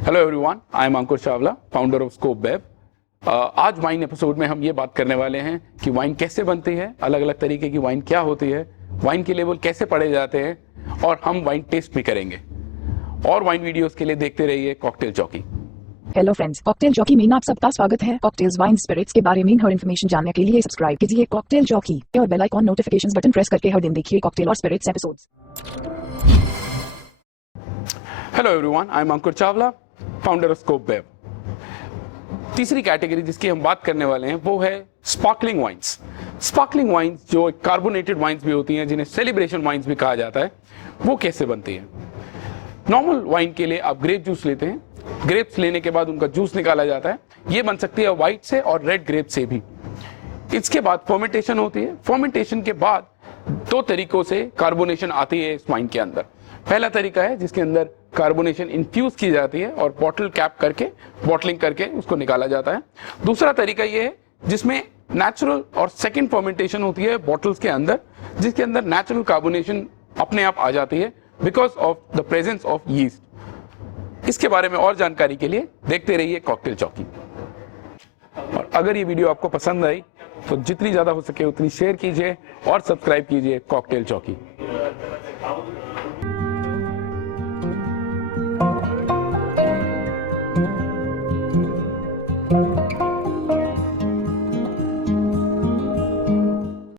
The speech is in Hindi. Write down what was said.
Hello everyone, I am Ankur Chawla, founder of scope web. आज वाइन एपिसोड में हम ये बात करने वाले हैं कि वाइन कैसे बनती है, अलग अलग तरीके की वाइन क्या होती है, वाइन के लेवल कैसे पढ़े जाते हैं और हम वाइन टेस्ट भी करेंगे। और वाइन वीडियोस के लिए देखते रहिए cocktail jockey. Hello friends, cocktail jockey में आप सबका स्वागत है। कॉकटेल्स, वाइन, स्पिरिट्स के बारे में हर इन्फॉर्मेशन जानने के लिए सब्सक्राइब कीजिए कॉकटेल जॉकी और bell icon notifications button press करके हर दिन देखिए कॉकटेल और spirits episodes. Hello everyone, I am Ankur Chawla, founder of scope web. तीसरी कैटेगरी जिसकी हम बात करने वाले हैं वो है स्पार्कलिंग वाइन्स। स्पार्कलिंग वाइन्स जो कार्बोनेटेड वाइन्स भी होती हैं, जिन्हें सेलिब्रेशन वाइन्स भी कहा जाता है, वो कैसे बनती है। नॉर्मल वाइन के लिए आप ग्रेप जूस लेते हैं, ग्रेप्स लेने के बाद उनका जूस निकाला जाता है। ये बन सकती है व्हाइट से और रेड ग्रेप से भी। इसके बाद फर्मेंटेशन होती है। फर्मेंटेशन के बाद दो तरीकों से कार्बोनेशन आती है इस वाइन के अंदर। पहला तरीका है जिसके अंदर कार्बोनेशन इन्फ्यूज की जाती है और बॉटल कैप करके बॉटलिंग करके उसको निकाला जाता है। दूसरा तरीका ये है जिसमें नेचुरल और सेकंड फर्मेंटेशन होती है बॉटल्स के अंदर, जिसके अंदर नेचुरल कार्बोनेशन अपने आप आ जाती है because of the presence of yeast. इसके बारे में और जानकारी के लिए देखते रहिए कॉकटेल जॉकी। और अगर ये वीडियो आपको पसंद आई तो जितनी ज्यादा हो सके उतनी शेयर कीजिए और सब्सक्राइब कीजिए कॉकटेल जॉकी।